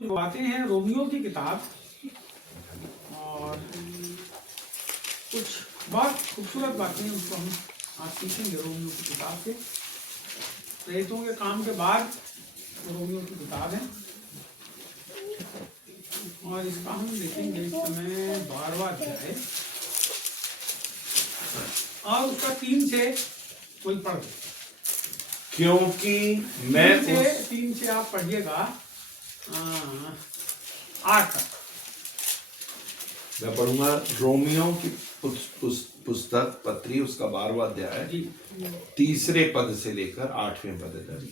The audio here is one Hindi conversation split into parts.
बातें हैं रोमियो की किताब, और कुछ बहुत खूबसूरत बातें हैं उनको हम आज सीखेंगे रोमियो की किताब से। प्रेतों के काम के बाद रोमियो की किताब है और इसका हम देखेंगे इस समय 12वां अध्याय और उसका 3 से कोई पढ़ दे, क्योंकि मैं 3 से आप पढ़िएगा 8 तक। मैं पढ़ूंगा रोमियो की पुस्तक पत्री, उसका 12वां अध्याय 3 पद से लेकर 8वें पद तक।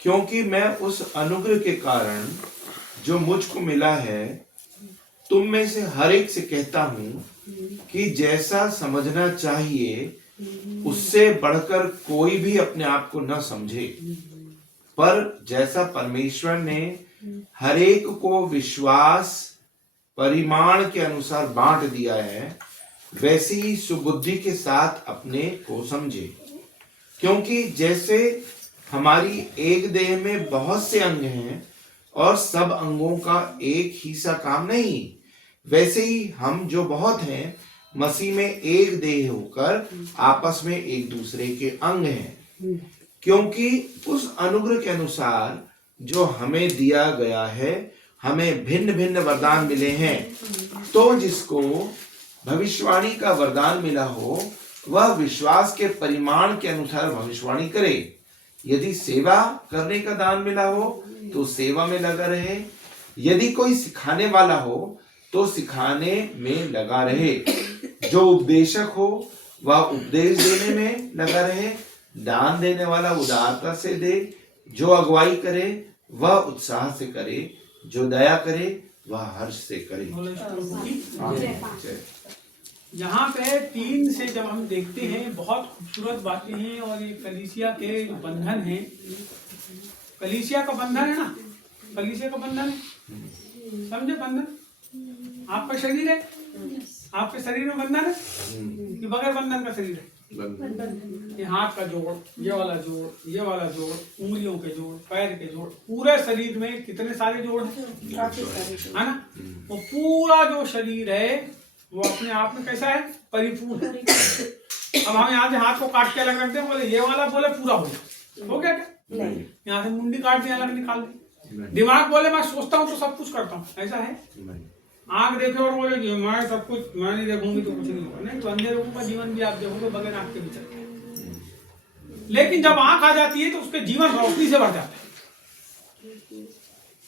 क्योंकि मैं उस अनुग्रह के कारण जो मुझको मिला है तुम में से हर एक से कहता हूं कि जैसा समझना चाहिए उससे बढ़कर कोई भी अपने आप को न समझे, पर जैसा परमेश्वर ने हर एक को विश्वास परिमाण के अनुसार बांट दिया है वैसे ही सुबुद्धि के साथ अपने को समझे। क्योंकि जैसे हमारी एक देह में बहुत से अंग हैं और सब अंगों का एक ही सा काम नहीं, वैसे ही हम जो बहुत हैं मसीह में एक देह होकर आपस में एक दूसरे के अंग हैं। क्योंकि उस अनुग्रह के अनुसार जो हमें दिया गया है हमें भिन्न भिन्न वरदान मिले हैं। तो जिसको भविष्यवाणी का वरदान मिला हो वह विश्वास के परिमाण के अनुसार भविष्यवाणी करे। यदि सेवा करने का दान मिला हो तो सेवा में लगा रहे। यदि कोई सिखाने वाला हो तो सिखाने में लगा रहे। जो उपदेशक हो वह उपदेश देने में लगा रहे। दान देने वाला उदारता से दे। जो अगुवाई करे वह उत्साह से करे। जो दया करे वह हर्ष से करे। यहाँ पे 3 से जब हम देखते हैं बहुत खूबसूरत बातें हैं और ये कलीसिया के जो बंधन है, कलीसिया का बंधन है ना, कलीसिया का बंधन है, समझे? बंधन आपका शरीर है, आपके शरीर में बंधन है कि बगैर बंधन का शरीर है? ये हाथ का जोड़, ये वाला जोड़, ये वाला जोड़, उंगलियों के जोड़, पैर के जोड़, पूरे शरीर में कितने सारे जोड़ हैं, है ना? वो पूरा जो शरीर है वो अपने आप में कैसा है? परिपूर्ण है। अब हम यहाँ से हाथ को काट के अलग रखते हैं, बोले ये वाला, बोले पूरा हो गया क्या? यहाँ से मुंडी काट के अलग निकाल दे। दिमाग बोले मैं सोचता हूँ तो सब कुछ करता हूँ, ऐसा है? आंख देखे और बोले कि मैं सब कुछ मैं नहीं देखूंगी तो कुछ नहीं होगा। नहीं, तो अंधे लोगों का जीवन भी आप देखोगे बगैर आंख के भी चलता है, लेकिन जब आंख आ जाती है तो उसके जीवन रोशनी से भर जाता है।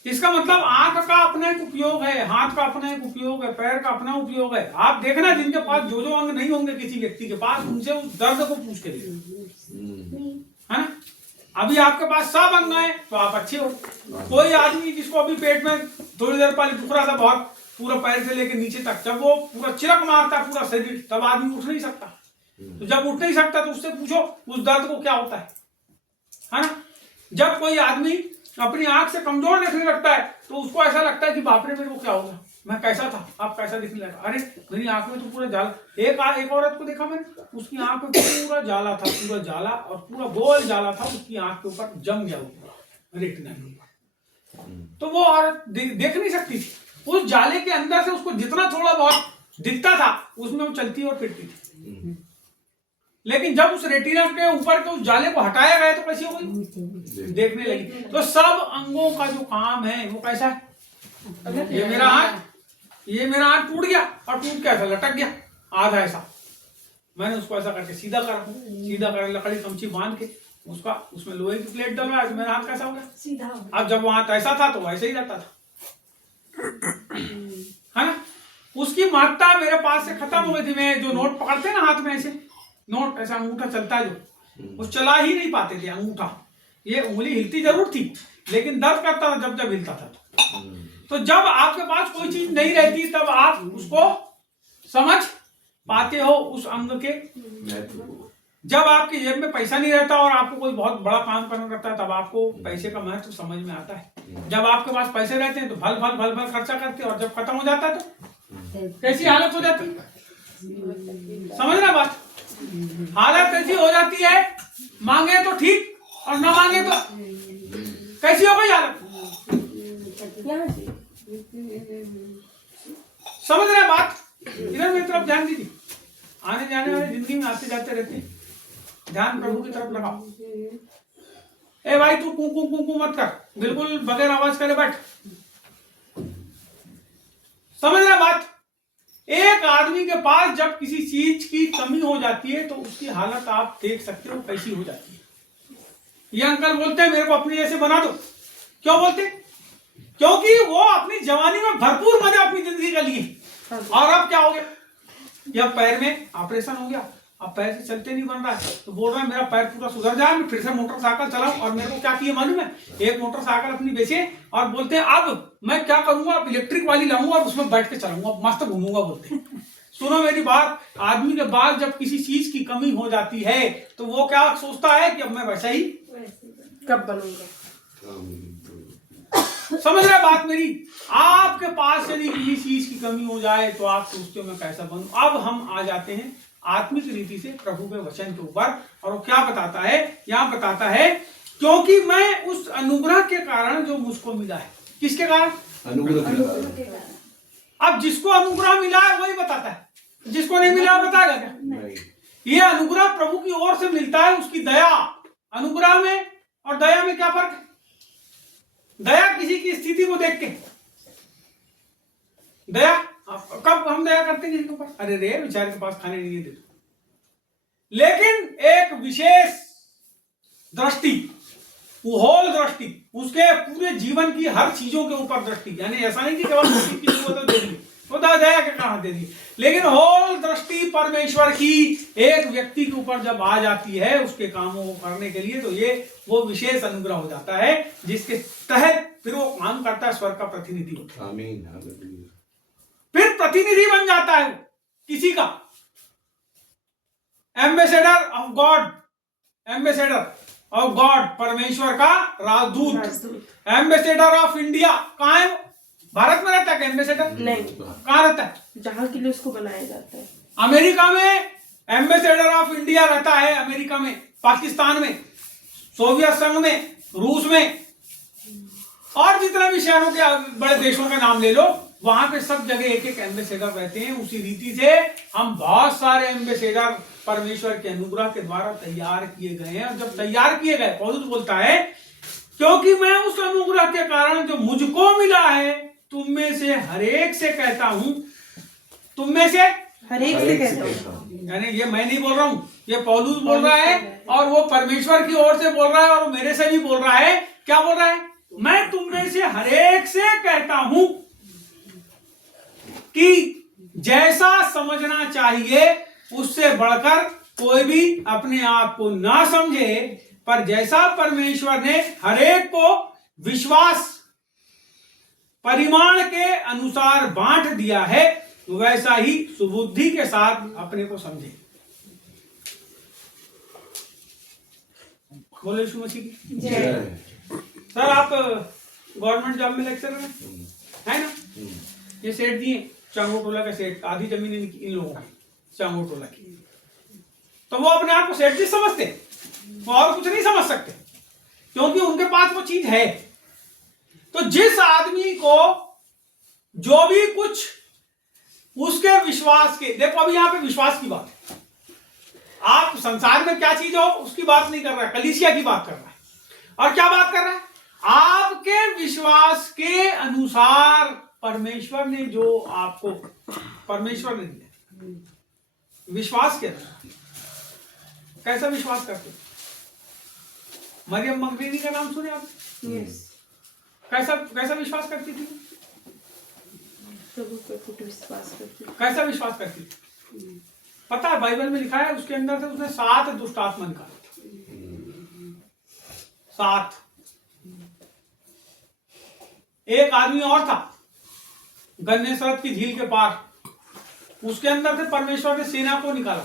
इसका मतलब आंख का अपना एक उपयोग है, हाथ का अपना एक उपयोग है, पैर का अपना उपयोग है। आप देखना जिनके पास जो अंग नहीं होंगे किसी व्यक्ति के पास, उनसे उस दर्द को पूछ के देखो, है ना? अभी आपके पास सब अंग है तो आप अच्छे हो। कोई आदमी जिसको अभी पेट में थोड़ी देर पहले दुख रहा था बहुत, पूरा पैर से लेकर नीचे तक, जब वो पूरा चिरक मारता पूरा शरीर, तब आदमी उठ नहीं सकता। तो जब उठ नहीं सकता तो उससे पूछो उस दर्द को क्या होता है ना? जब कोई आदमी अपनी आंख से कमजोर दिखने लगता है तो उसको ऐसा लगता है कि बाप रे मेरे को क्या होगा, मैं कैसा था अब कैसा दिखने लगा, अरे मेरी आंख में तो पूरा जाला। एक औरत को देखा मैंने, उसकी आंख में पूरा जाला था, पूरा जाला और पूरा गोल जाला था, उसकी आंख के ऊपर जम गया पूरा रेटिना के ऊपर। तो वो औरत देख नहीं सकती थी। उस जाले के अंदर से उसको जितना थोड़ा बहुत दिखता था उसमें वो चलती और फिरती थी। लेकिन जब उस रेटिना के ऊपर के उस जाले को हटाया गया तो कैसी हो गई? देखने लगी। तो सब अंगों का जो काम है वो कैसा है? ये मेरा हाथ टूट गया और टूट के ऐसा लटक गया आधा ऐसा, मैंने उसको ऐसा करके सीधा कर लकड़ी कमची बांध के उसका उसमें लोहे की प्लेट डलवाया तो मेरा हाथ कैसा हो गया? सीधा। अब जब वहां ऐसा था तो वैसे ही रहता था, है ना? उसकी महत्ता मेरे पास से खत्म हो गई थी। मैं जो नोट पकड़ते ना हाथ में ऐसे, नोट ऐसा अंगूठा चलता है जो, वो चला ही नहीं पाते थे अंगूठा। ये उंगली हिलती जरूर थी लेकिन दर्द करता था जब हिलता था। तो जब आपके पास कोई चीज नहीं रहती तब आप उसको समझ पाते हो उस अंग के। जब आपकी जेब में पैसा नहीं रहता और आपको कोई बहुत बड़ा काम करना रहता है तब आपको पैसे का महत्व समझ में आता है। जब आपके पास पैसे रहते हैं तो भल भल खर्चा करते हैं और जब खत्म हो जाता है तो कैसी हालत हो जाती है? समझना बात, हालत ऐसी हो जाती है, मांगे तो ठीक और ना मांगे तो कैसी हो गई हालत? यहाँ जी। समझ रहे हैं बात? इधर मेरी तरफ ध्यान दीजिए। आने जाने वाले जिंदगी में आते जाते रहते हैं, ध्यान प्रभु की तरफ लगाओ। ए भाई तू कू कू कू कू मत कर, बिल्कुल बगैर आवाज करे बैठ। समझ रहे बात? एक आदमी के पास जब किसी चीज की कमी हो जाती है तो उसकी हालत आप देख सकते हो कैसी हो जाती है। ये अंकल बोलते हैं मेरे को अपने जैसे बना दो। क्यों बोलते? क्योंकि वो अपनी जवानी में भरपूर मजा अपनी जिंदगी का लिए, और अब क्या हो गया, या पैर में ऑपरेशन हो गया, अब पैर से चलते नहीं बन रहा है, तो बोल रहा है मेरा पैर पूरा सुधर जाए, मैं फिर से मोटरसाइकिल चलाऊं। और मेरे को क्या किए मालूम है, एक मोटरसाइकिल अपनी बेचे और बोलते हैं अब मैं क्या करूंगा, अब इलेक्ट्रिक वाली लाऊंगा और उसमें बैठ के चलाऊंगा, मस्त घूमूंगा बोलते हैं। सुनो मेरी बात, आदमी के पास जब किसी चीज की कमी हो जाती है तो वो क्या सोचता है कि अब मैं वैसा ही कब बनूंगा। समझ रहे बात मेरी? आपके पास यदि किसी चीज की कमी हो जाए तो आप सोचते हो मैं कैसा बनूं। अब हम आ जाते हैं आत्मिक रीति से प्रभु के वचन के ऊपर, और वो क्या बताता है, यहाँ बताता है क्योंकि मैं उस अनुग्रह के कारण जो मुझको मिला है। किसके कारण? अनुग्रह के कारण। अब जिसको अनुग्रह मिला है वही बताता है, जिसको नहीं मिला बताएगा क्या? नहीं। ये अनुग्रह प्रभु की ओर से मिलता है, उसकी दया। अनुग्रह में और दया में क्या फर्क है? दया किसी की स्थिति को देख के, दया कब हम दया करते हैं किसी के ऊपर, अरे रे बेचारे के पास खाने नहीं है दे दो। लेकिन एक विशेष दृष्टि, होल दृष्टि, उसके पूरे जीवन की हर चीजों के ऊपर दृष्टि, यानी ऐसा नहीं कि केवल किसी चीज को तो दे दी, वो दया के कारण दे दी, लेकिन होल दृष्टि परमेश्वर की एक व्यक्ति के ऊपर जब आ जाती है उसके कामों को करने के लिए, तो ये वो विशेष अनुग्रह हो जाता है जिसके तहत फिर वो काम करता है, स्वर्ग का प्रतिनिधि होता है। आमीन, हालेलुया। फिर प्रतिनिधि बन जाता है किसी का, ambassador of God, ambassador of God, परमेश्वर का राजदूत, एम्बेसडर ऑफ इंडिया। कहाँ है? भारत में रहता है एम्बेसडर? नहीं, कहाँ रहता है? जहाँ के लिए उसको बनाया जाता है। अमेरिका में एम्बेसडर ऑफ इंडिया रहता है, अमेरिका में, पाकिस्तान में, सोवियत संघ में, रूस में, और जितने भी शहरों के बड़े देशों के नाम ले लो, वहां पे सब जगह एक एक एम्बेसडर रहते हैं। उसी रीति से हम बहुत सारे एम्बेसडर परमेश्वर के अनुग्रह के द्वारा तैयार किए गए हैं। और जब तैयार किए गए, पौलुस बोलता है क्योंकि मैं उस अनुग्रह के कारण जो मुझको मिला है तुम में से हरेक से कहता हूं, तुम में से हरेक से कहता हूँ, यानी ये मैं नहीं बोल रहा हूं, ये पौलुस बोल रहा है, और वो परमेश्वर की ओर से बोल रहा है, और मेरे से भी बोल रहा है। क्या बोल रहा है? मैं तुम में से हरेक से कहता हूं कि जैसा समझना चाहिए उससे बढ़कर कोई भी अपने आप को ना समझे, पर जैसा परमेश्वर ने हरेक को विश्वास परिमाण के अनुसार बांट दिया है, वैसा ही सुबुद्धि के साथ अपने को समझे। बोले यीशु मसीह की जय। सर आप गवर्नमेंट जॉब में लेक्चरर है ना? ये सेठ दिए चांगोटोला के सेठ, आधी जमीन इन लोगों की चांगोटोला की, तो वो अपने आप को सेठ जी समझते, वो और कुछ नहीं समझ सकते क्योंकि उनके पास वो चीज है। तो जिस आदमी को जो भी कुछ उसके विश्वास के, देखो अभी यहां पे विश्वास की बात है, आप संसार में क्या चीज हो उसकी बात नहीं कर रहा है, कलीसिया की बात कर रहा है। और क्या बात कर रहा है? आपके विश्वास के अनुसार परमेश्वर ने जो आपको, परमेश्वर ने दिया विश्वास के अनुसार। कैसा विश्वास करते? मरियम मगदलीनी का नाम सुने आप? यस। कैसा कैसा विश्वास करती थी? प्रभु पे टूट विश्वास करती। कैसा विश्वास करती थी? पता है बाइबल में लिखा है उसके अंदर से उसने 7 दुष्ट आत्मा निकाला था। 7। एक आदमी और था गन्नेसरत की झील के पार, उसके अंदर से परमेश्वर ने सेना को निकाला।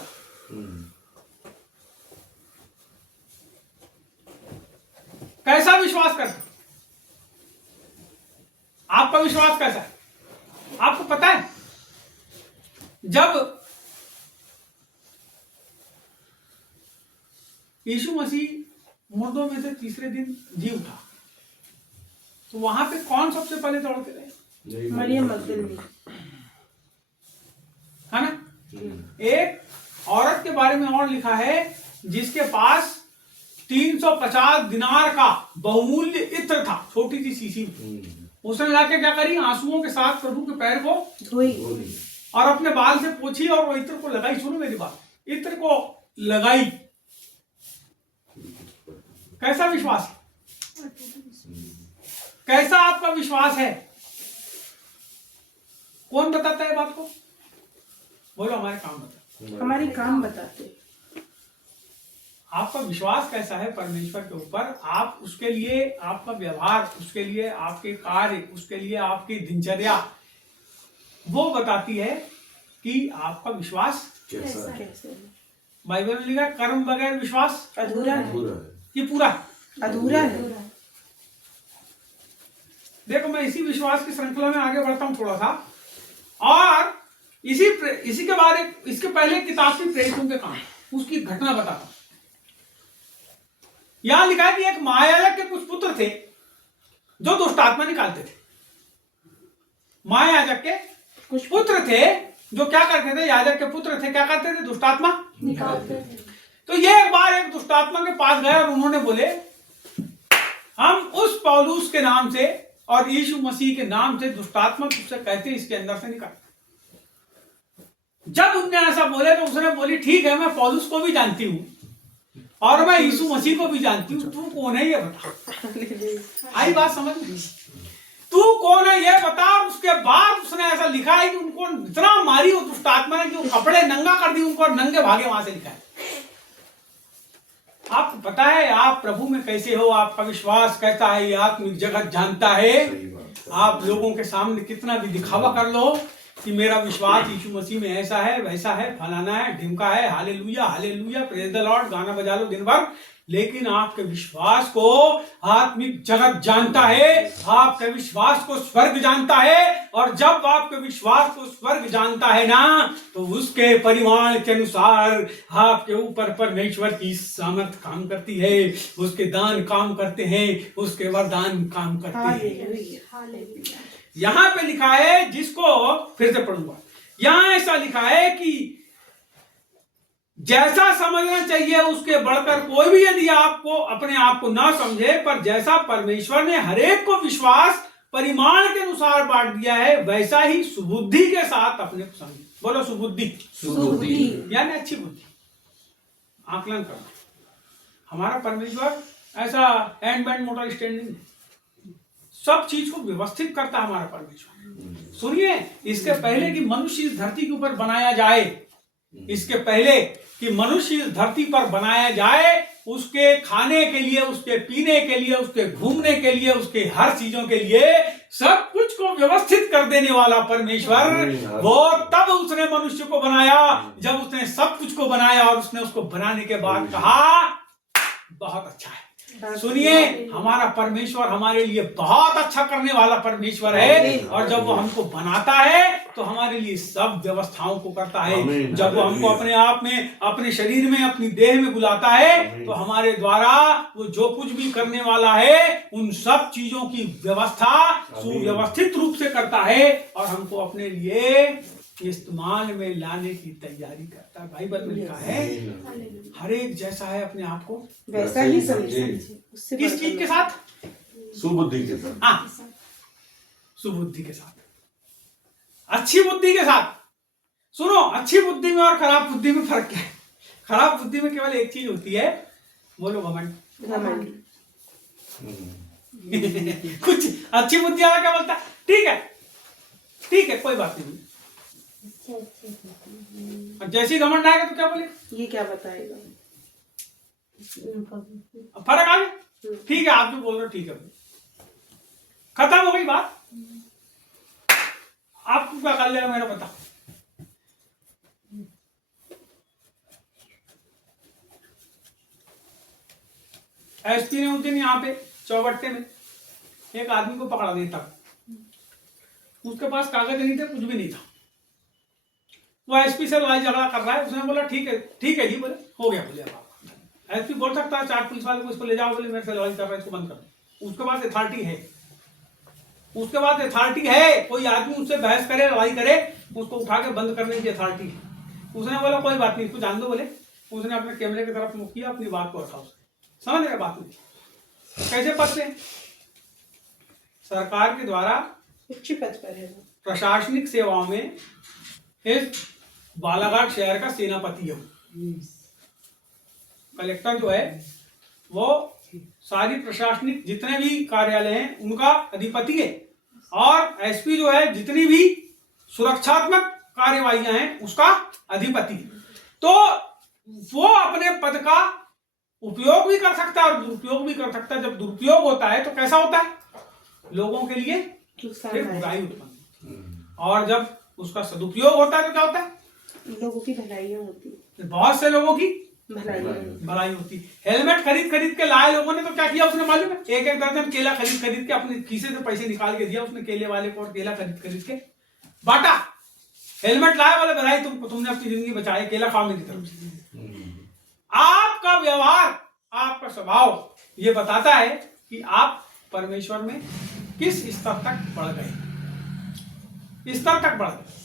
कैसा विश्वास करते? आपका विश्वास कैसा है? आपको पता है जब यीशु मसीह मुर्दों में से तीसरे दिन जी उठा, तो वहां पे कौन सबसे पहले दौड़ के गए? मरियम मगदलिनी, है ना। एक औरत के बारे में और लिखा है जिसके पास 350 दिनार का बहुमूल्य इत्र था, छोटी सी शीशी में। उसने लाके क्या करी, आंसुओं के साथ प्रभु के पैर को धोई और अपने बाल से पोछी और वो इत्र को लगाई। सुनो मेरी बात, इत्र को लगाई। कैसा विश्वास, कैसा आपका विश्वास है? कौन बताता है बात को? बोलो, हमारे काम बताते, हमारे काम बताते। आपका विश्वास कैसा है परमेश्वर के ऊपर, आप उसके लिए आपका व्यवहार, उसके लिए आपके कार्य, उसके लिए आपकी दिनचर्या, वो बताती है कि आपका विश्वास कैसा है। कैसे बाइबल में लिखा है, कर्म बगैर विश्वास अधूरा है, कि पूरा। अधूरा है। देखो, मैं इसी विश्वास की श्रृंखला में आगे बढ़ता हूं थोड़ा सा, और इसी के बाद इसके पहले किताब की प्रेरितों के काम, उसकी घटना बताता हूं। यहां लिखा है कि एक महायाजक के कुछ पुत्र थे जो दुष्ट आत्मा निकालते थे। महायाजक के कुछ पुत्र थे जो क्या करते थे, याजक के पुत्र थे, क्या करते थे, दुष्ट आत्मा निकालते थे। तो ये एक बार एक दुष्ट आत्मा के पास गए और उन्होंने बोले, हम उस पौलुस के नाम से और यीशु मसीह के नाम से दुष्ट आत्मा तुझसे कहते हैं, इसके अंदर से निकाल। जब उनने ऐसा बोले तो उसने बोली, ठीक है, मैं पौलुस को भी जानती हूं और मैं यीशु मसीह को भी जानती हूँ, तू कौन है ये बता। आई बात समझ में? तू कौन है ये बता। उसके बाद उसने ऐसा लिखा है कि उनको इतना मारी वो दुष्ट आत्मा ने कि वो कपड़े नंगा कर दी उनको और नंगे भागे वहां से। लिखा है, आपको पता है आप प्रभु में कैसे हो, आपका विश्वास कैसा है, ये आत्मिक जगत जानता है। आप लोगों के सामने कितना भी दिखावा कर लो कि मेरा विश्वास यीशु मसीह में ऐसा है, वैसा है, फलाना है, ढिमका है, hallelujah hallelujah, praise the Lord, गाना बजा लो दिन भर, लेकिन आपके विश्वास को आत्मिक जगत जानता है, आपके विश्वास को स्वर्ग जानता है। और जब आपके विश्वास को स्वर्ग जानता है ना, तो उसके परिमाण के अनुसार आपके ऊपर परमेश्वर की सामर्थ काम करती है, उसके दान काम करते हैं, उसके वरदान काम करते हैं। यहां पे लिखा है, जिसको फिर से पढ़ूंगा, यहां ऐसा लिखा है कि जैसा समझना चाहिए उसके बढ़कर कोई भी यदि आपको अपने आप को ना समझे, पर जैसा परमेश्वर ने हरेक को विश्वास परिमाण के अनुसार बांट दिया है, वैसा ही सुबुद्धि के साथ अपने को समझे। बोलो सुबुद्धि, सुबुद्धि यानी अच्छी बुद्धि, आकलन करना। हमारा परमेश्वर ऐसा एंड बैंड मोटर स्टैंडिंग है, सब चीज को व्यवस्थित करता है हमारा परमेश्वर। सुनिए, इसके पहले कि मनुष्य इस धरती के ऊपर बनाया जाए, इसके पहले कि मनुष्य इस धरती पर बनाया जाए, उसके खाने के लिए, उसके पीने के लिए, उसके घूमने के लिए, उसके हर चीजों के लिए सब कुछ को व्यवस्थित कर देने वाला परमेश्वर, वो तब उसने मनुष्य को बनाया जब उसने सब कुछ को बनाया और उसने उसको बनाने के बाद कहा बहुत अच्छा है। सुनिए, हमारा परमेश्वर हमारे लिए बहुत अच्छा करने वाला परमेश्वर है, और जब वो हमको बनाता है तो हमारे लिए सब व्यवस्थाओं को करता है। जब वो हमको अपने आप में, अपने शरीर में, अपनी देह में बुलाता है, तो हमारे द्वारा वो जो कुछ भी करने वाला है उन सब चीजों की व्यवस्था सुव्यवस्थित रूप से करता है और हमको अपने लिए इस्तेमाल में लाने की तैयारी करता है। बाइबल में लिखा है, हर एक जैसा है अपने आप को वैसा ही समझे। किस चीज के साथ? सुबुद्धि के साथ। हाँ, सुबुद्धि के साथ, अच्छी बुद्धि के साथ। सुनो, अच्छी बुद्धि में और खराब बुद्धि में फर्क क्या है? खराब बुद्धि में केवल एक चीज होती है, बोलो घमंड। कुछ अच्छी बुद्धि वाला क्या बोलता है, ठीक है ठीक है कोई बात नहीं, जैसी घमंड आएगा तो क्या बोले, ये क्या बताएगा, फर्क आ गया। ठीक है, आप जो बोल रहे हो ठीक है, खत्म हो गई बात। आपको क्या कर लेगा मेरा पता। एसपी ने उस दिन यहाँ पे चौबट्टे में एक आदमी को पकड़ा देता, उसके पास कागज नहीं थे, कुछ भी नहीं था। वो एसपी से लड़ाई झगड़ा कर रहा है, उसने बोला ठीक है जी, बोले हो गया, बोले अब एसपी बोल सकता है 4 पुलिस वाले को इसको ले जाओ, बोले मेरे से लड़ाई कर रहा है, इसको बंद कर दो। उसके पास अथॉरिटी है, उसके बाद अथॉरिटी है, कोई आदमी उससे बहस करे, लड़ाई करे, उसको उठा के बंद करने की अथॉरिटी है। उसने बोला कोई बात नहीं, इसको जान दो बोले। उसने अपने कैमरे की तरफ मुख किया, अपनी बात को रखा। उसने समझ रहे बात में कैसे पद पे सरकार के द्वारा उच्च पद पर है वो। प्रशासनिक सेवाओं में इस बालाघाट शहर का सेनापति है। कलेक्टर जो है वो सारी प्रशासनिक जितने भी कार्यालय हैं उनका अधिपति है, और एसपी जो है जितनी भी सुरक्षात्मक कार्यवाहियां हैं उसका अधिपति है। तो वो अपने पद का उपयोग भी कर सकता है और दुरुपयोग भी कर सकता है। जब दुरुपयोग होता है तो कैसा होता है, लोगों के लिए फिर बुराई उत्पन्न, और जब उसका सदुपयोग होता है तो क्या होता है, लोगों की भलाइयाँ होती है, बहुत से लोगों की भलाइयाँ भलाई होती। हेलमेट खरीद के लाए लोगों ने तो क्या किया, उसने मालूम है, एक एक दर्जन केला खरीद के अपने खीसे से पैसे निकाल के दिया उसने केले वाले को, और केला खरीद के बांटा। हेलमेट लाए वाले बधाई तुमको, तुमने अपनी जिंदगी बचाई, केला खाओ मेरी तरफ से। आपका व्यवहार, आपका स्वभाव ये बताता है कि आप परमेश्वर में किस स्तर तक बढ़ गए, स्तर तक बढ़ गए।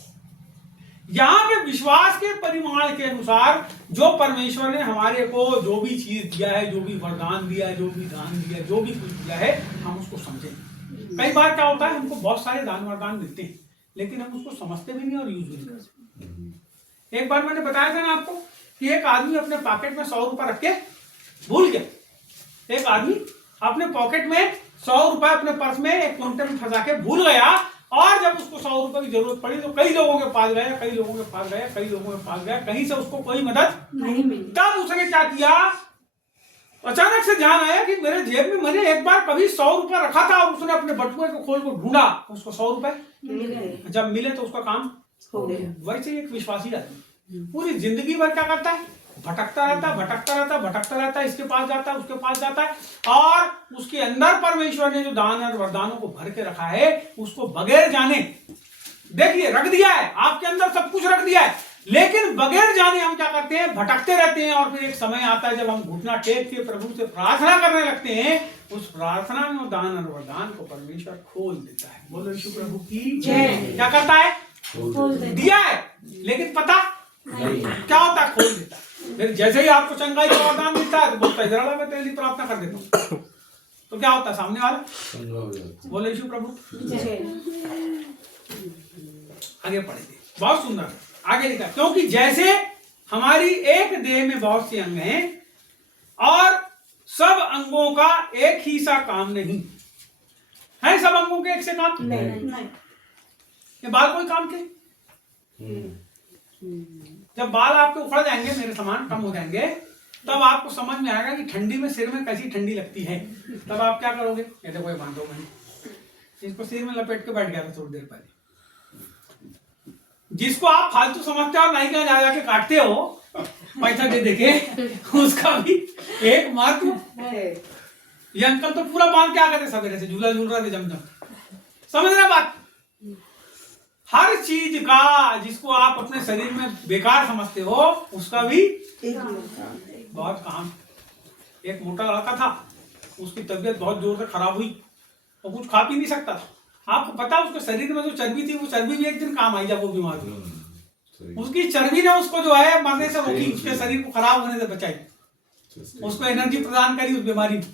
यहां पे विश्वास के परिमाण के अनुसार जो परमेश्वर ने हमारे को जो भी चीज दिया है, जो भी वरदान दिया है, जो भी दान दिया है, जो भी कुछ दिया है, हम उसको समझें। कई बार क्या होता है, हमको बहुत सारे दान वरदान मिलते हैं लेकिन हम उसको समझते भी नहीं और यूज भी नहीं करते। एक बार मैंने बताया था ना आपको कि एक आदमी अपने पॉकेट में 100 रुपए रख के भूल गया। एक आदमी अपने पॉकेट में 100 रुपए अपने पर्स में एक काउंटर में फंसा के भूल गया, और जब उसको 100 रुपए की जरूरत पड़ी तो कई लोगों के पास गया, कई लोगों के पास गया, कई लोगों के पास गया, कहीं से उसको कोई मदद नहीं मिली। तब उसने क्या किया, अचानक से ध्यान आया कि मेरे जेब में मैंने एक बार कभी 100 रुपए रखा था, और उसने अपने बटुए को खोल को ढूंढा, उसको 100 रुपए मिल गए, जब मिले तो उसका काम हो गया। वैसे एक विश्वासी आदमी पूरी जिंदगी भर क्या करता है, भटकता रहता है, इसके पास जाता है, उसके पास जाता है, और उसके अंदर परमेश्वर ने जो दान और वरदानों को भर के रखा है उसको बगैर जाने, देखिए रख दिया है आपके अंदर, सब कुछ रख दिया है, लेकिन बगैर जाने हम क्या करते हैं, भटकते रहते हैं। और फिर एक समय आता है जब हम घुटना टेक के प्रभु से प्रार्थना करने लगते हैं, उस प्रार्थना में दान और वरदान को परमेश्वर खोल देता है। बोलो यीशु प्रभु की जय। क्या करता है, दिया है, लेकिन पता क्या होता है, खोल देता है। फिर जैसे ही आपको चंगाई का वरदान मिलता है तो बोलता है जरा मैं तेरे लिए प्रार्थना कर देता हूँ, तो क्या होता है, सामने वाला बोले यीशु प्रभु जय। आगे पढ़ेंगे, बहुत सुंदर आगे लिखा, क्योंकि जैसे हमारी एक देह में बहुत से अंग हैं और सब अंगों का एक ही सा काम नहीं है, सब अंगों के एक से काम नहीं। ये बाल कोई काम के, जब बाल आपके उखड़ जाएंगे, मेरे समान कम हो जाएंगे, तब आपको समझ में आएगा कि ठंडी में सिर में कैसी ठंडी लगती है। तब आप क्या करोगे, ये देखो बांधो, मैंने इसको सिर में लपेट के बैठ गया था थोड़ी देर पहले। जिसको आप फालतू समझते हो और नहीं कहा जा जाके काटते हो पैसा दे देके, उसका भी एक महत्व है। ये अंकल तो पूरा बांध क्या करते, सवेरे से झूला झूल रहे थे जमजम, समझ रहे बात। हर चीज का जिसको आप अपने शरीर में बेकार समझते हो उसका भी बहुत काम। एक मोटा लड़का था, उसकी तबीयत बहुत जोर से खराब हुई, वो कुछ खा पी नहीं सकता था। आपको पता है उसके शरीर में जो चर्बी थी, वो चर्बी भी एक दिन काम आई जब वो बीमार हुआ। उसकी चर्बी ने उसको जो है मरने से रोकी, उसके शरीर को खराब होने से बचाई, उसको एनर्जी प्रदान करी उस बीमारी में।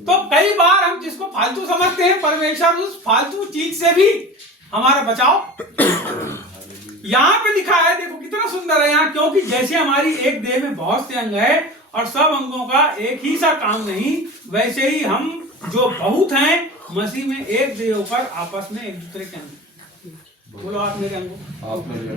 तो कई बार हम जिसको फालतू समझते हैं, परमेश्वर उस फालतू चीज से भी हमारा बचाव। यहाँ पे लिखा है, देखो कितना सुंदर है यहाँ, क्योंकि जैसे हमारी एक देह में बहुत से अंग है और सब अंगों का एक ही सा काम नहीं, वैसे ही हम जो बहुत हैं मसीह में एक देह होकर आपस में एक दूसरे के अंग। बोलो आप मेरे अंगो, आप मेरे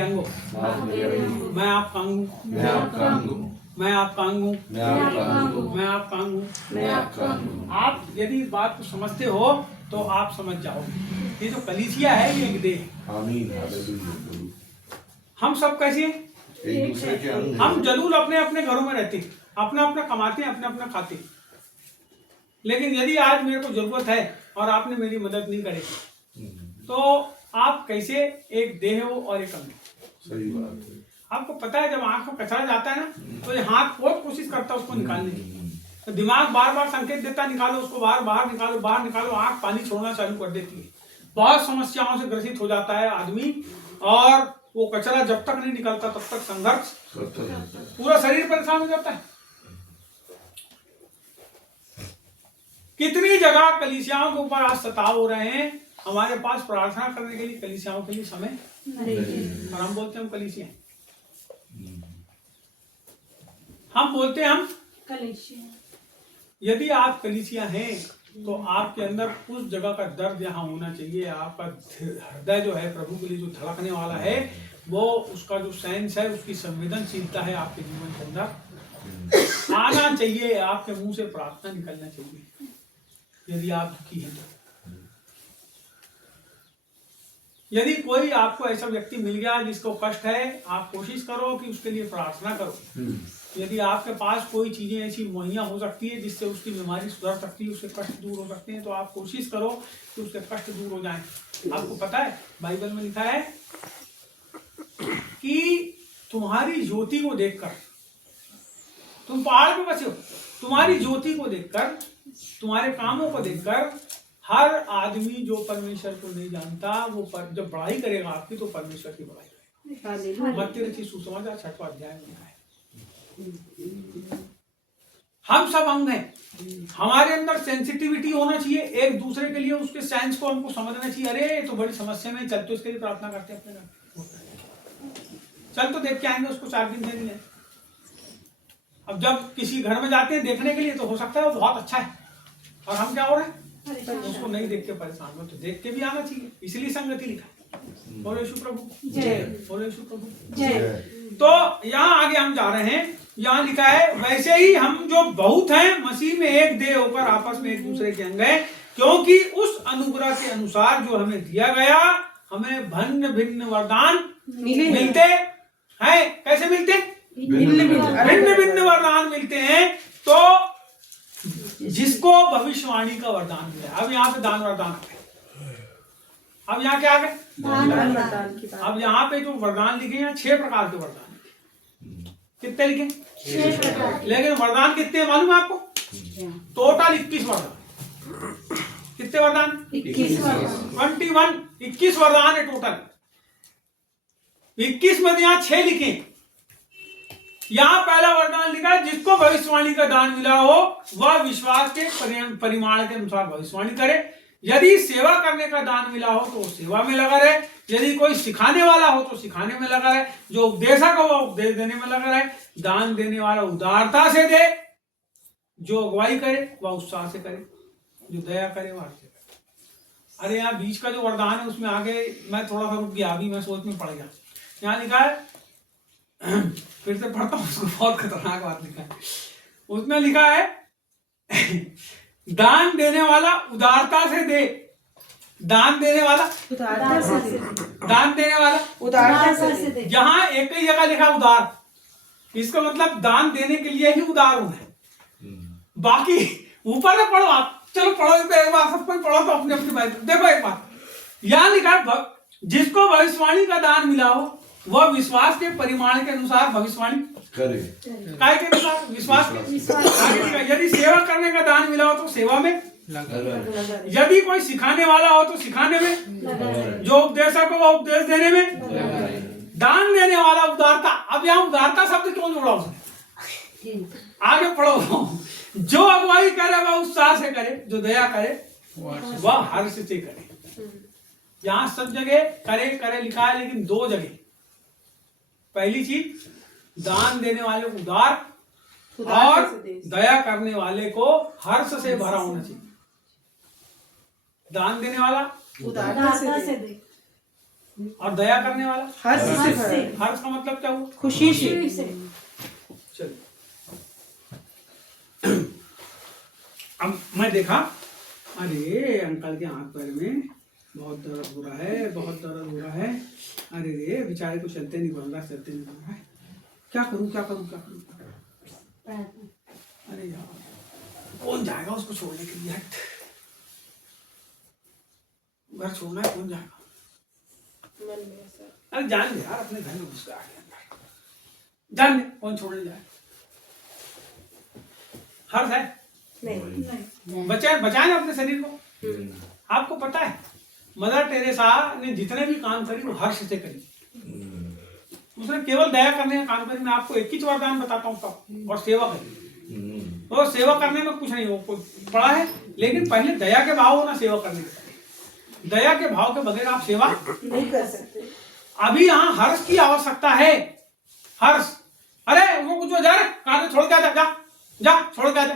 अंगो, आप मेरे अंगो, मैं आपका अंग, मैं आपका अंग, मैं आपका अंग हूँ, मैं आपका अंग हूँ, मैं आपका अंग हूँ, मैं आपका अंग हूँ। आप यदि इस बात को समझते हो तो आप समझ जाओगे, ये जो कलीसिया है ये एक देह। आमीन। हम सब कैसे हैं, एक दूसरे के अंग। हम जरूर अपने अपने घरों में रहते, अपना अपना कमाते हैं, अपना अपना खाते, लेकिन यदि आज मेरे को जरूरत है और आपने मेरी मदद नहीं करी तो आप कैसे एक देह हो और एक अंग। सही बात है। आपको पता है जब आंख में कचरा जाता है ना, तो ये हाथ बहुत कोशिश करता है उसको निकालने की, तो दिमाग बार बार संकेत देता निकालो उसको, बाहर निकालो, बाहर निकालो, आंख पानी छोड़ना चालू कर देती है। बहुत समस्याओं से ग्रसित हो जाता है आदमी, और वो कचरा जब तक नहीं निकलता तब तक संघर्ष, पूरा शरीर परेशान हो जाता है। कितनी जगह कलीसियाओं के ऊपर आज सताव हो रहे हैं, हमारे पास प्रार्थना करने के लिए कलीसियाओं के लिए समय नहीं, और हम बोलते हैं हम कलीसिया हैं, हम बोलते हैं हम कलीसिया। यदि आप कलीसिया हैं तो आपके अंदर उस जगह का दर्द यहाँ होना चाहिए। आपका हृदय जो है प्रभु के लिए जो धड़कने वाला है, वो उसका जो सेंस है, उसकी संवेदनशीलता है आपके जीवन के अंदर आना चाहिए। आपके मुंह से प्रार्थना निकलना चाहिए यदि आप दुखी हैं तो। यदि कोई आपको ऐसा व्यक्ति मिल गया जिसको कष्ट है, आप कोशिश करो कि उसके लिए प्रार्थना करो। यदि आपके पास कोई चीजें ऐसी मुहैया हो सकती है जिससे उसकी बीमारी सुधर सकती है, उसके कष्ट दूर हो सकते हैं, तो आप कोशिश करो कि उसके कष्ट दूर हो जाएं। आपको पता है बाइबल में लिखा है कि तुम्हारी ज्योति को देखकर, तुम पहाड़ पे बसे हो, तुम्हारी ज्योति को देखकर, तुम्हारे कामों को देखकर हर आदमी जो परमेश्वर को नहीं जानता वो जब बड़ाई करेगा आपकी, तो परमेश्वर की बड़ाई करेगा। मत्ती रचित सुसमाचार 6वां अध्याय में है। हम सब अंग हैं, हमारे अंदर सेंसिटिविटी होना चाहिए एक दूसरे के लिए, उसके सेंस को हमको समझना चाहिए। अरे तो बड़ी समस्या में, चल तो इसके लिए प्रार्थना करते हैं अपने घर, चल तो देख के आएंगे उसको 4 दिन देंगे। अब जब किसी घर में जाते हैं देखने के लिए, तो हो सकता है वो बहुत अच्छा है, और हम क्या हो रहे हैं उसको नहीं देख के परेशान हो, तो देख के भी आना चाहिए। इसलिए संगति लिखा। बोलो यीशु प्रभु जय, बोलो यीशु प्रभु जय। तो यहाँ आगे हम जा रहे हैं, यहाँ लिखा है वैसे ही हम जो बहुत हैं मसीह में एक देह होकर आपस में एक दूसरे के अंग हैं, क्योंकि उस अनुग्रह के अनुसार जो हमें दिया गया, हमें भिन्न भिन्न वरदान मिलते हैं। कैसे मिलते? भिन्न भिन्न वरदान मिलते हैं। तो जिसको भविष्यवाणी का वरदान मिला, अब यहाँ पे दान वरदान आ गए। अब यहाँ क्या आ गए? अब यहाँ पे जो वरदान लिखे हैं 6 प्रकार के वरदान। कितने लिखे? 6 प्रकार। लेकिन वरदान कितने मालूम है आपको? टोटल 21 वरदान। कितने वरदान? 21 वरदान है टोटल। 21 में यहाँ 6 लिखे। यहाँ पहला वरदान लिखा है जिसको भविष्यवाणी का दान मिला हो वह विश्वास के परिमाण के अनुसार भविष्यवाणी करे। यदि सेवा करने का दान मिला हो तो सेवा में लगा रहे। यदि कोई सिखाने वाला हो तो सिखाने में लगा रहे। जो उपदेशक हो वह उपदेश देने में लगा रहे। दान देने वाला उदारता से दे। जो अगुवाई करे वह उत्साह से करे। जो दया करे वह से करे। अरे यहाँ बीच का जो वरदान है उसमें आगे मैं थोड़ा सा रुक गया, अभी मैं सोच में पड़ गया। यहाँ लिखा है, फिर से पढ़ता हूँ उसको, बहुत खतरनाक बात लिखा है उसमें। लिखा है दान देने वाला उदारता से दे। दान देने वाला उदारता से दे। दान देने वाला उदारता से दे। यहाँ एक ही जगह लिखा उदार, इसका मतलब दान देने के लिए ही उदार होना है। बाकी ऊपर से पढ़ो आप, चलो पढ़ो एक बार, सब कोई पढ़ो तो अपनी अपनी बात देखो। एक बार यहाँ लिखा है जिसको भविष्यवाणी का दान मिला हो वह विश्वास के परिमाण के अनुसार भविष्यवाणी करे। काय के अनुसार? विश्वास के। यदि सेवा करने का दान मिला हो तो सेवा में, यदि कोई सिखाने वाला हो तो सिखाने में, जो उपदेशक हो वह उपदेश देने में, दान देने वाला उदारता। अब यहाँ उदारता शब्द क्यों जोड़ा उसने? आगे पढ़ो। जो अगुवाई करे वह उत्साह से करे। जो दया करे वह हर्ष से करे। यहाँ सब जगह करे करे लिखा है, लेकिन 2 जगह। पहली चीज दान देने वाले को उदार और दया करने वाले को हर्ष से भरा होना चाहिए। दान देने वाला उदारता से दे और दया करने वाला हर्ष से। हर्ष का मतलब क्या हुआ? खुशी से। चलिए अब मैं देखा, अरे अंकल के हाथ पैर में बहुत दर्द हो रहा है, बहुत दर्द हो रहा है। अरे रे बेचारे को चलते नहीं बन रहा, चलते नहीं बन रहा है। क्या करूं क्या करूं क्या करूं? अरे यार कौन जाएगा उसको छोड़ने के लिए? घर छोड़ना है, कौन जाएगा? अरे जान दे यार, अपने घर में घुस गया आगे अंदर, जान दे, कौन छोड़ने जाए? हर्ष है? नहीं। बचाए ना अपने शरीर को। आपको पता है मदर टेरेसा ने जितने भी काम करी वो हर्ष से करी। उसने केवल दया करने का काम करी। मैं आपको एक ही वरदान बताता हूँ सब, और सेवा करी। तो सेवा करने में कुछ नहीं हो पड़ा है, लेकिन पहले दया के भाव होना सेवा करने के। दया के भाव के बगैर आप सेवा नहीं कर सकते। अभी यहाँ हर्ष की आवश्यकता है। हर्ष, अरे वो कुछ जा रहे कहा, छोड़ के आ जा, जा छोड़ के आ जा,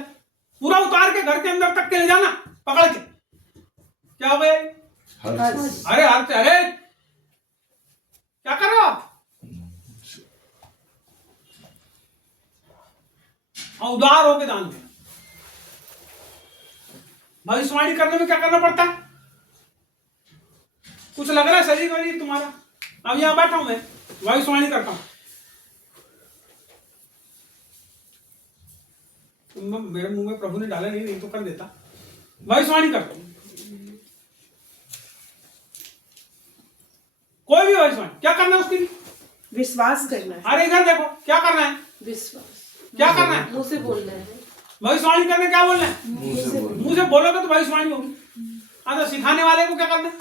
पूरा उतार के घर के अंदर तक के ले जाना पकड़ के। क्या हो गए? अरे हर्ष, अरे क्या कर रहे हो आप? उदार होके दान देना। भविष्यवाणी करने में क्या करना पड़ता है? कुछ लग रहा है शरीर वरीर तुम्हारा? अब यहां बैठा हूं मैं, भविष्यवाणी करता हूं। मेरे मुंह में प्रभु ने डाला नहीं तो कर देता। भविष्यवाणी करता हूं, कोई भी भविष्यवाणी। क्या करना है उसके लिए? विश्वास करना है। अरे इधर देखो, क्या करना है? विश्वास। क्या करना है? मुंह से बोलना है। भविष्यवाणी करने क्या बोलना है? मुंह से बोलोगे तो भविष्यवाणी होगी। तो सिखाने वाले को क्या करना है?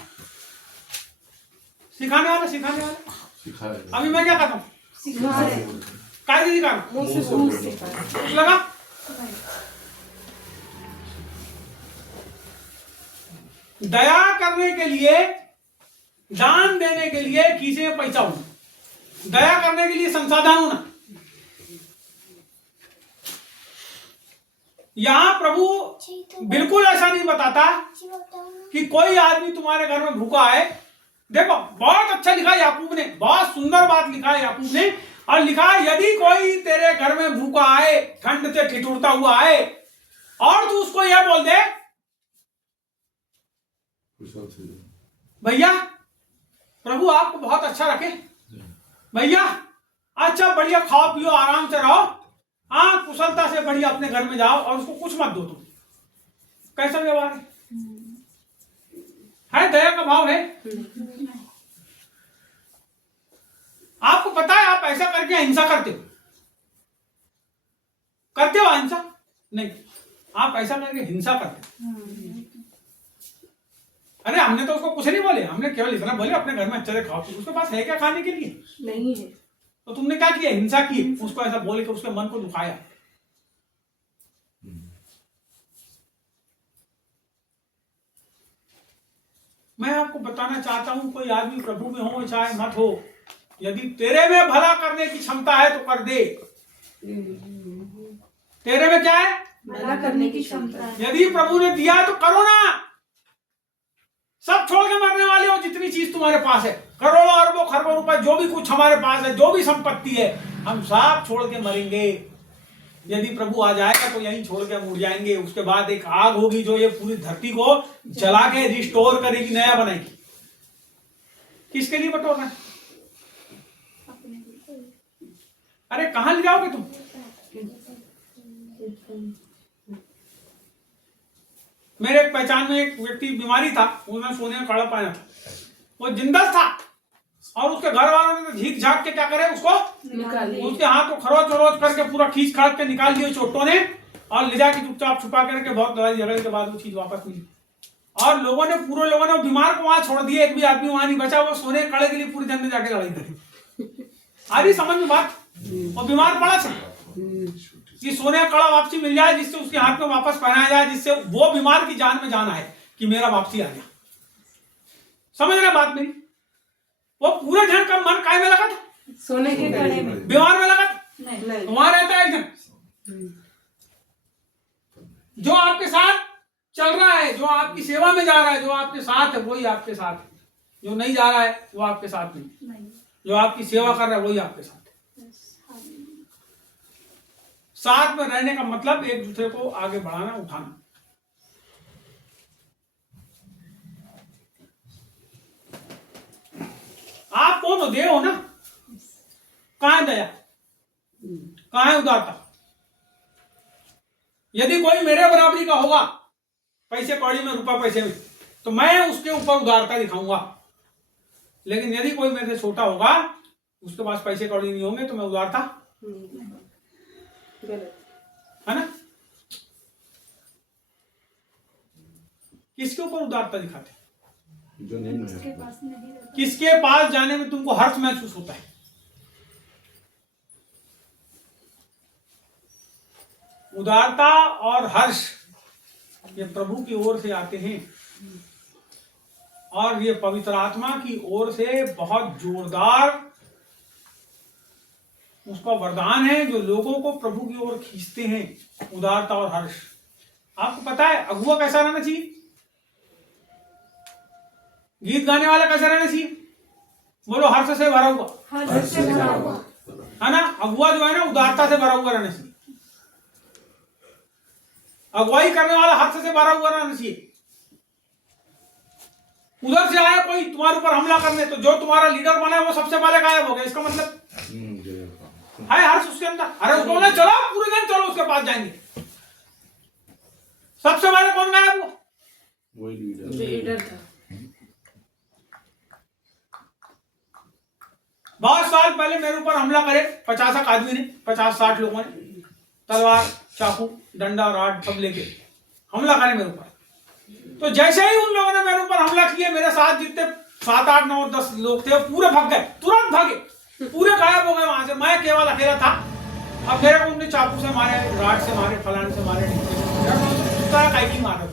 सिखाने वाला। अभी मैं क्या करता हूँ? काय दीदी का लगा। दया करने के लिए, दान देने के लिए किसी में पैसा होना, दया करने के लिए संसाधन होना। यहां प्रभु बिल्कुल ऐसा नहीं बताता कि कोई आदमी तुम्हारे घर में भूखा है। देखो बहुत अच्छा लिखा याकूब ने, बहुत सुंदर बात लिखा है याकूब ने, और लिखा है यदि कोई तेरे घर में भूखा आए, ठंड से ठिठुरता हुआ आए, और तू उसको यह बोल दे भैया प्रभु आपको बहुत अच्छा रखे, भैया अच्छा बढ़िया खाओ पियो आराम से रहो, हाँ कुशलता से बढ़िया अपने घर में जाओ, और उसको कुछ मत दो तुम। कैसा व्यवहार है? दया का भाव है? आपको पता है आप ऐसा करके अहिंसा करते हो अहिंसा? नहीं, आप ऐसा करके हिंसा करते हो। अरे हमने तो उसको कुछ नहीं बोले, हमने केवल इतना बोले अपने घर में अच्छे से खाओ। उसके पास है क्या खाने के लिए? नहीं है। तो तुमने क्या किया? हिंसा की, उसको ऐसा बोल के उसके मन को दुखाया। मैं आपको बताना चाहता हूं, कोई आदमी प्रभु में हो चाहे मत हो, यदि तेरे में भला करने की क्षमता है तो कर दे। तेरे में क्या है? भला करने की क्षमता है। यदि प्रभु ने दिया है तो करो ना। सब छोड़ के मरने वाले हो, जितनी चीज तुम्हारे पास है, करोड़ों अरबों खरबों रुपए, जो भी कुछ हमारे पास है, जो भी संपत्ति है, हम सब छोड़ के मरेंगे। यदि प्रभु आ जाएगा तो यहीं छोड़ के मुड़ जाएंगे। उसके बाद एक आग होगी जो ये पूरी धरती को जला के रिस्टोर करेगी, नया बनाएगी। किसके लिए बटोरना है? अरे कहां ले जाओगे तुम? मेरे एक पहचान में एक व्यक्ति बीमारी था, उसने सोने का कड़ा पाया था, वो जिंदा था, और उसके घर वालों ने झीक झाक के क्या करे, उसको उसके हाथ को खरोच वरोच करके पूरा खींच खाच के निकाल दिए चोटों ने, और ले जाके चुपचाप छुपा करके बहुत लड़ाई झगड़े के बाद वो चीज वापस मिली। और लोगों ने बीमार को वहां छोड़ दिया, एक भी आदमी वहां नहीं बचा। वो सोने कड़े के लिए पूरी जन में जाके लड़ाई करी। आ रही समझ में बात? वो बीमार पड़ा था कि सोने का कड़ा वापसी मिल जाए, जिससे उसके हाथ में वापस पहनाया जाए, जिससे वो बीमार की जान में जाना है कि मेरा वापसी आ गया। समझ रहे बात मेरी? वो पूरे जन का मन काय में लगा था? सोने के कड़े में। बीमार में लगा था? नहीं। वहां रहता है एक जन जो आपके साथ चल रहा है, जो आपकी सेवा में जा रहा है, जो आपके साथ है वही आपके साथ है। जो नहीं जा रहा है वो आपके साथ नहीं। जो आपकी सेवा कर रहा है वही आपके साथ है। साथ में रहने का मतलब एक दूसरे को आगे बढ़ाना, उठाना। आप कौन हो? देव हो ना? कहां है दया? कहां है उदारता? यदि कोई मेरे बराबरी का होगा पैसे कौड़ी में, रुपया पैसे में, तो मैं उसके ऊपर उदारता दिखाऊंगा। लेकिन यदि कोई मेरे से छोटा होगा, उसके पास पैसे कौड़ी नहीं होंगे, तो मैं उदारता, है ना? किसके ऊपर उदारता दिखाते हैं? जो नहीं उसके है पास नहीं रहता। किसके पास जाने में तुमको हर्ष महसूस होता है? उदारता और हर्ष ये प्रभु की ओर से आते हैं और ये पवित्र आत्मा की ओर से बहुत जोरदार उसका वरदान है जो लोगों को प्रभु की ओर खींचते हैं। उदारता और हर्ष। आपको पता है अगुआ कैसा रहना चाहिए? गीत गाने वाला कैसा रहना चाहिए? बोलो हर्ष से भरा हुआ, हर्ष से भरा हुआ। है ना? अगुआ जो है ना उदारता से भरा हुआ रहना चाहिए। अगुवाई करने वाला हर्ष से भरा हुआ रहना चाहिए। उधर से आया कोई तुम्हारे ऊपर हमला करने तो जो तुम्हारा लीडर बना है वो सबसे पहले गायब हो गया। इसका मतलब है हर्ष उसके अंदर। अरे उसको बोले चलो पूरे दिन चलो उसके पास जाएंगे, सबसे पहले कौन गायब हुआ? वही लीडर था। बहुत साल पहले मेरे ऊपर हमला करे 50 आदमी ने, 50-60 लोगों ने तलवार, चाकू, डंडा, रॉड सब लेके हमला करे मेरे ऊपर। तो जैसे ही उन लोगों ने मेरे ऊपर हमला किया, मेरे साथ जितने 7, 8, 9, 10 लोग थे पूरे भाग गए, तुरंत भागे, पूरे गायब हो गए वहां से। मैं केवल अकेला था। अब मेरे को उन्होंने चाकू से मारे, रॉड से मारे, फलाने से मारे, काई मारा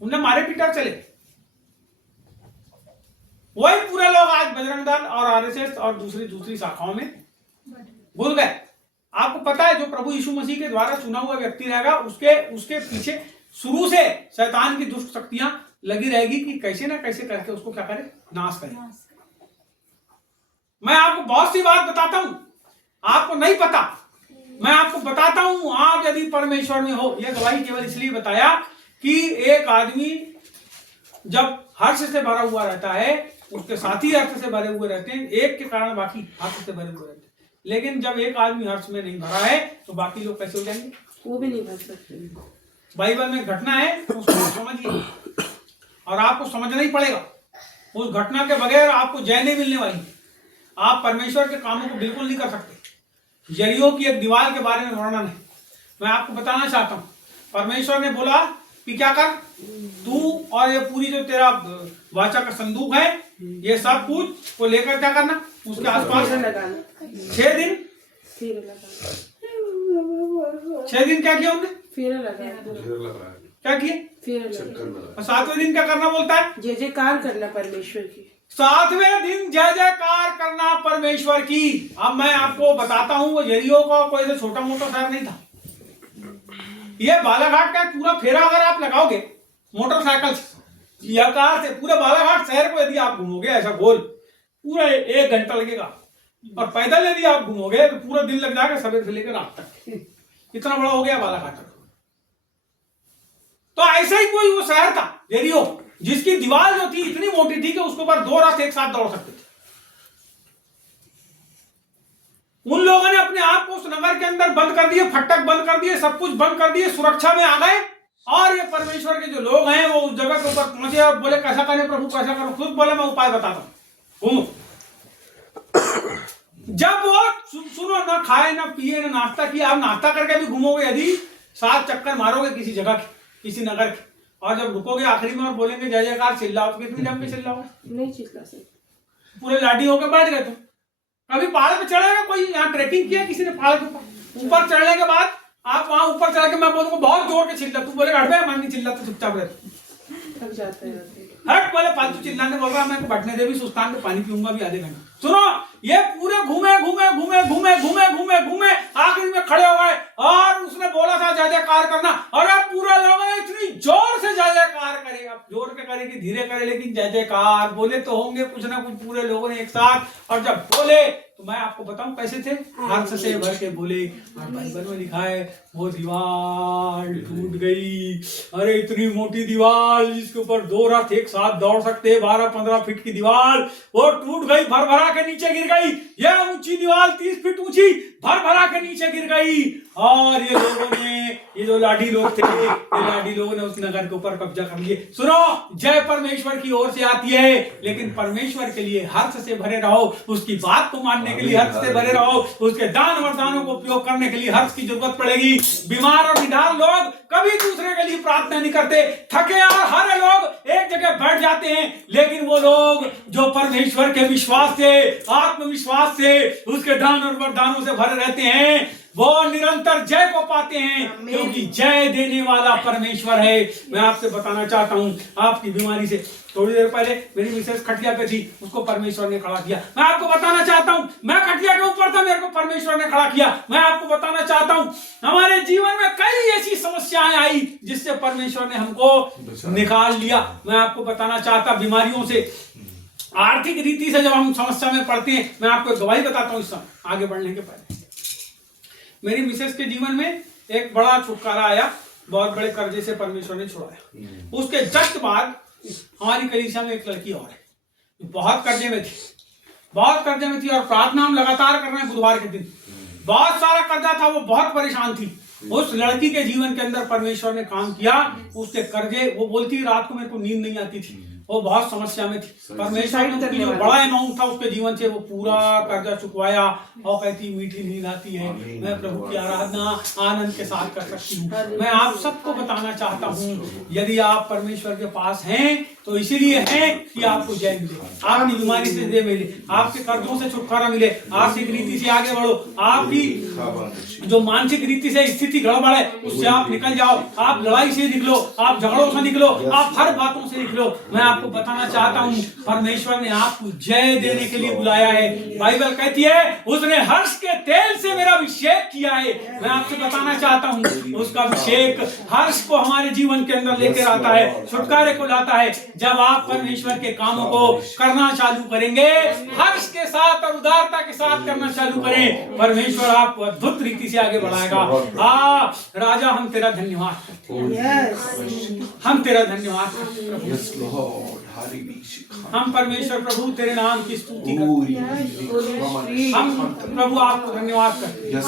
उन्हें मारे पीटा चले। वही पूरे लोग आज बजरंग दल और आरएसएस और दूसरी शाखाओं में भूल गए। आपको पता है जो प्रभु यीशु मसीह के द्वारा चुना हुआ व्यक्ति रहेगा उसके पीछे शुरू से शैतान की दुष्ट शक्तियां लगी रहेगी कि कैसे ना कैसे करके उसको क्या करे, नाश करे। मैं आपको बहुत सी बात बताता हूं, आपको नहीं पता, मैं आपको बताता हूं। आप यदि परमेश्वर में हो, यह गवाही केवल इसलिए बताया कि एक आदमी जब हर्ष से भरा हुआ रहता है, उसके साथी हर्ष से भरे हुए रहते हैं, एक के कारण बाकी हर्ष से भरे हुए रहते हैं। लेकिन जब एक आदमी हर्ष में नहीं भरा है तो बाकी लोग कैसे हो जाएंगे? वो भी नहीं भर सकते। बाइबल में घटना है तो उसको समझिए और आपको समझना ही पड़ेगा। उस घटना के बगैर आपको जय नहीं मिलने वाली। आप परमेश्वर के कामों को बिल्कुल नहीं कर सकते। यरीहो की एक दीवार के बारे में वर्णन है, मैं आपको बताना चाहता हूँ। परमेश्वर ने बोला कि क्या कर, तू और ये पूरी जो तेरा वाचा का संदूक है, ये सब कुछ को लेकर क्या करना, उसके आसपास 6 दिन। 6 दिन क्या किया उन्होंने? क्या किए? 7वें दिन क्या करना बोलता है? जय जयकार करना परमेश्वर की। 7वें दिन जय जयकार करना परमेश्वर की। अब मैं आपको बताता हूँ, वो यरीहो का कोई ऐसा छोटा मोटा शहर नहीं था। ये बालाघाट का पूरा फेरा अगर आप लगाओगे मोटरसाइकिल से या कार से, पूरे बालाघाट शहर को यदि आप घूमोगे ऐसा गोल, पूरा 1 घंटा लगेगा। और पैदल यदि आप घूमोगे तो पूरा दिन लग जाएगा, सवेरे से लेकर रात तक। इतना बड़ा हो गया बालाघाट। तो ऐसा ही कोई वो शहर था यरीहो, जिसकी दीवार जो थी इतनी मोटी थी कि उसके ऊपर 2 रथ एक साथ दौड़ सकते थे। उन लोगों ने अपने आप को उस नगर के अंदर बंद कर दिए, फटक बंद कर दिए, सब कुछ बंद कर दिए, सुरक्षा में आ गए। और ये परमेश्वर के जो लोग हैं वो उस जगह के ऊपर पहुंचे और बोले कैसा करें प्रभु, कैसा करो। खुद बोले मैं उपाय बताता हूं। जब वो सुनो, ना खाए ना पिए ना नाश्ता किया, आप नाश्ता करके भी घूमोगे, यदि 7 चक्कर मारोगे किसी जगह के, किसी नगर के, और जब रुकोगे आखिरी में और बोलेंगे जय जयकार, चिल्लाओ, कितनी जम के चिल्लाओगे? नहीं चिल्ला सकते, पूरे लाठी होकर बैठ गए। तुम कभी पहाड़ पे चढ़ेगा? कोई यहाँ ट्रेकिंग किया किसी ने पहाड़ के ऊपर चढ़ने के बाद आप वहां ऊपर चढ़ के मैं बोलूंगा बहुत जोर के चिल्ला, तू बोलेगा हट, मैं नहीं चिल्ला, तो चुपचाप रह, थक जाते हैं। हट, बोले फालतू चिल्लाने बोल रहा, मैं बैठने दे भी, सुस्तान में पानी पीऊंगा भी आधे घंटे। सुनो, ये पूरे घूमे घूमे घूमे घूमे घूमे घूमे घूमे आखिर में खड़े हो गए और उसने बोला था जय जयकार करना, और अब पूरे लोगों ने इतनी जोर से जय जयकार करे। अब जोर के करे कि धीरे करे, लेकिन जय जयकार बोले तो होंगे कुछ ना कुछ पूरे लोगों ने एक साथ। और जब बोले तो मैं आपको बताऊं कैसे थे, हर्ष से भर के बोले। और बाइबल में लिखा है वो दीवार टूट गई। अरे इतनी मोटी दीवार जिसके ऊपर 2 रथ एक साथ दौड़ सकते, 12-15 फीट की दीवार, वो टूट गई, भर भरा के नीचे गिर गई। यह ऊंची दीवार 30 फीट ऊंची भर भरा के नीचे गिर गई। और ये लोगों ने ये जो लाडी लोग थे, ये लाडी लोगों ने उस नगर के ऊपर कब्जा कर लिए। सुनो, जय परमेश्वर की ओर से आती है, लेकिन परमेश्वर के लिए हर्ष से भरे रहो, उसकी बात को मानने के लिए हर्ष से भरे रहो, उसके दान वरदानों को उपयोग करने के लिए हर्ष की जरूरत पड़ेगी। बीमार और निढाल लोग कभी दूसरे के लिए प्रार्थना नहीं करते, थके और हारे लोग एक जगह बैठ जाते हैं, लेकिन वो लोग जो परमेश्वर के विश्वास से, आत्मविश्वास से, उसके दान और वरदानों से भरे रहते हैं, वो निरंतर जय को पाते हैं, क्योंकि जय देने वाला परमेश्वर है। मैं आपसे बताना चाहता हूं, आपकी बीमारी से थोड़ी देर पहले मेरी मिसेस खटिया पे थी, उसको परमेश्वर ने खड़ा किया। मैं आपको बताना चाहता हूं, मैं खटिया के ऊपर था, मेरे को परमेश्वर ने खड़ा किया। मैं आपको बताना चाहता हूं, हमारे जीवन में कई ऐसी समस्याएं आई जिससे परमेश्वर ने हमको निकाल लिया। मैं आपको बताना चाहता, बीमारियों से, आर्थिक रीति से जब हम समस्या में पड़ते हैं, मैं आपको गवाही बताता हूं इस समय आगे बढ़ने के पहले। मेरी मिसेस के जीवन में एक बड़ा छुटकारा आया, बहुत बड़े कर्जे से परमेश्वर ने छुड़ाया। उसके जस्ट बाद हमारी कलीसिया में एक लड़की और है, बहुत कर्जे में थी, बहुत कर्जे में थी, और प्रार्थना हम लगातार कर रहे हैं बुधवार के दिन। बहुत सारा कर्जा था, वो बहुत परेशान थी। उस लड़की के जीवन के अंदर परमेश्वर ने काम किया, उसके कर्जे, वो बोलती रात को मेरे को नींद नहीं आती थी, वो बहुत समस्या में थी। परमेश्वर ने उसकी जो बड़ा अमाउंट था उसके जीवन से वो पूरा कर्जा चुकवाया, और कहती मीठी नींद आती है, मैं प्रभु की आराधना आनंद के साथ कर सकती हूँ। मैं आप सबको बताना चाहता हूँ, यदि आप परमेश्वर के पास हैं तो इसीलिए हैं कि आपको जय मिले, आपकी बीमारी से जय मिले, आपके कर्जों से छुटकारा मिले, आर्थिक रीति से आगे बढ़ो, आपकी जो मानसिक रीति से स्थिति गड़बड़ है उससे आप निकल जाओ, आप लड़ाई से निकलो, आप झगड़ों से निकलो, आप हर बातों से निकलो। मैं आपको बताना चाहता हूँ, परमेश्वर ने आपको जय देने के लिए बुलाया है। बाइबल कहती है उसने हर्ष के तेल से मेरा अभिषेक किया है। मैं आपसे बताना चाहता हूँ, उसका अभिषेक हर्ष को हमारे जीवन के अंदर लेकर आता है, छुटकारे को लाता है। जब आप परमेश्वर के कामों को करना चालू करेंगे, हर्ष के साथ और उदारता के साथ करना चालू करें, परमेश्वर आपको अद्भुत रीति से आगे बढ़ाएगा। राजा, हम तेरा धन्यवाद करते हैं, हम तेरा धन्यवाद करते हैं। हम परमेश्वर प्रभु तेरे नाम की स्तुति करते हैं, हम प्रभु आपको धन्यवाद करते हैं।